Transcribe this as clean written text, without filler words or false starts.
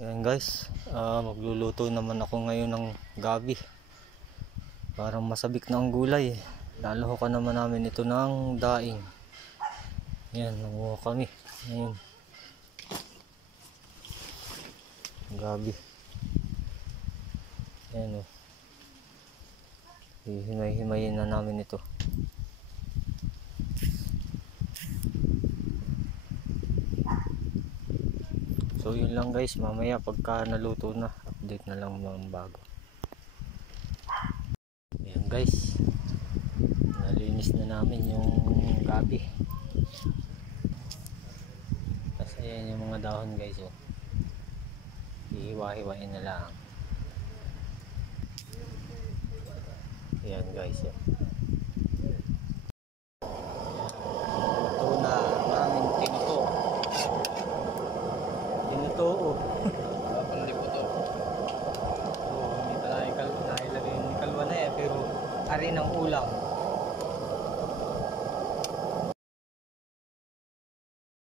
Ayan guys, magluluto naman ako ngayon ng gabi. Parang masabik na ang gulay. Lalahukan naman namin ito ng daing. Ayan, nanguha kami. Ayan. Gabi. Ayan o. Hihimay-himayin na namin ito. So yun lang guys, mamaya pagka naluto na, update na lang mga bago. Ayan guys, nalinis na namin yung gabi. Kasi ayan yung mga dahon guys, oh. Ihiwa-hiwain na lang. Ayan guys, oh. Ito na namin tinuto. Oo. Hindi po to. So, hindi pa nailagay yung kalwa na pero ari ng ulam.